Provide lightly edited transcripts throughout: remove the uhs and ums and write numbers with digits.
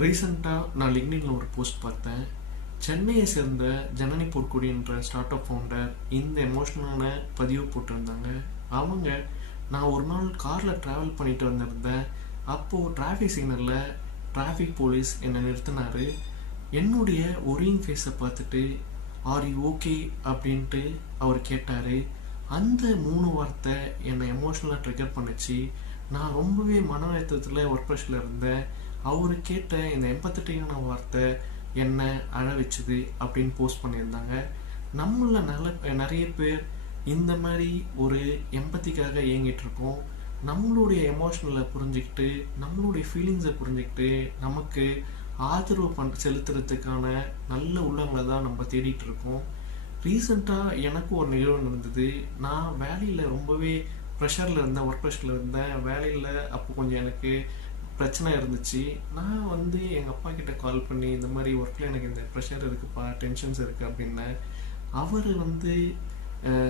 ரீசெண்டாக நான் லிங்க்டின்ல ஒரு போஸ்ட் பார்த்தேன். சென்னையை சேர்ந்த ஜனனி பொற்குடி என்ற ஸ்டார்ட் அப் ஃபவுண்டர் இந்த எமோஷ்னலான பதிவு போட்டிருந்தாங்க. அவங்க, நான் ஒரு நாள் காரில் ட்ராவல் பண்ணிட்டு வந்திருந்தேன். அப்போது டிராஃபிக் சிக்னலில் டிராஃபிக் போலீஸ் என்னை நிறுத்தினாரு. என்னுடைய ஒரியிங் ஃபேஸை பார்த்துட்டு ஆர் யூ ஓகே அப்படின்ட்டு அவர் கேட்டார். அந்த 3 வார்த்தை என்னை எமோஷ்னலாக ட்ரிகர் பண்ணிச்சு. நான் ரொம்பவே மன அழுத்தத்தில் ஒர்க் ப்ரெஷரில் இருந்தேன். அவர் கேட்ட இந்த எம்பத்தட்டிக்கான வார்த்தை என்னை அழ வச்சுது அப்படின்னு போஸ்ட் பண்ணியிருந்தாங்க. நிறைய பேர் இந்த மாதிரி ஒரு எம்பத்திக்காக இயங்கிட்டு இருக்கோம். நம்மளுடைய எமோஷனலை புரிஞ்சுக்கிட்டு, நம்மளுடைய ஃபீலிங்ஸை புரிஞ்சுக்கிட்டு, நமக்கு ஆதரவு செலுத்துறதுக்கான நல்ல உள்ளங்களை தான் நம்ம தேடிட்டு இருக்கோம். ரீசெண்டாக எனக்கு ஒரு நிகழ்வு நடந்தது. நான் வேலையில் ரொம்பவே ப்ரெஷரில் இருந்தேன், ஒர்க் ப்ரெஷரில் இருந்தேன். வேலையில் அப்போ கொஞ்சம் எனக்கு பிரச்சனை இருந்துச்சு. நான் எங்கள் அப்பா கிட்ட கால் பண்ணி, இந்த மாதிரி ஒர்க்கில் எனக்கு இந்த ப்ரெஷர் இருக்குப்பா, டென்ஷன்ஸ் இருக்குது அப்படின்னேன். அவர்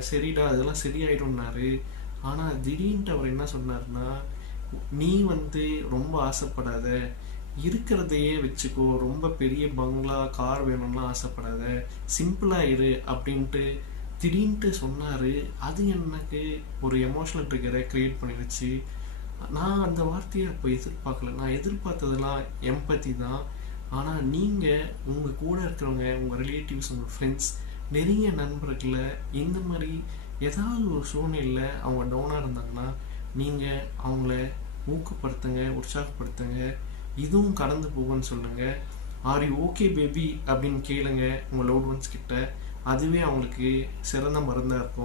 சரிடா அதெல்லாம் சரியாயிடும்னாரு. ஆனால் திடீர்னுட்டு அவர் என்ன சொன்னார்னா, நீ ரொம்ப ஆசைப்படாத, இருக்கிறதையே வச்சுக்கோ, ரொம்ப பெரிய பங்களா கார் வேணும்லாம் ஆசைப்படாத, சிம்பிளாக இரு அப்படின்ட்டு திடீர்னுட்டு சொன்னார். அது எனக்கு ஒரு எமோஷனல் ட்ரிகரை க்ரியேட் பண்ணிடுச்சு. நான் அந்த வார்த்தையை அப்போ எதிர்பார்க்கல. நான் எதிர்பார்த்ததெல்லாம் எம்பத்தி தான். ஆனால் நீங்கள் உங்கள் கூட இருக்கிறவங்க, உங்கள் ரிலேட்டிவ்ஸ், உங்கள் ஃப்ரெண்ட்ஸ், நெருங்கிய நண்பர்களை இந்த மாதிரி ஏதாவது ஒரு சூழ்நிலையில் அவங்க டவுனாக இருந்தாங்கன்னா நீங்கள் அவங்கள ஊக்கப்படுத்துங்க, உற்சாகப்படுத்துங்க. இதுவும் கடந்து போகும்னு சொல்லுங்கள். ஆர் யூ ஓகே பேபி அப்படின்னு கேளுங்க உங்கள் லவ்ட் ஒன்ஸ் கிட்ட. அதுவே அவங்களுக்கு சிறந்த மருந்தாக இருக்கும்.